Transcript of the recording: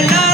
and I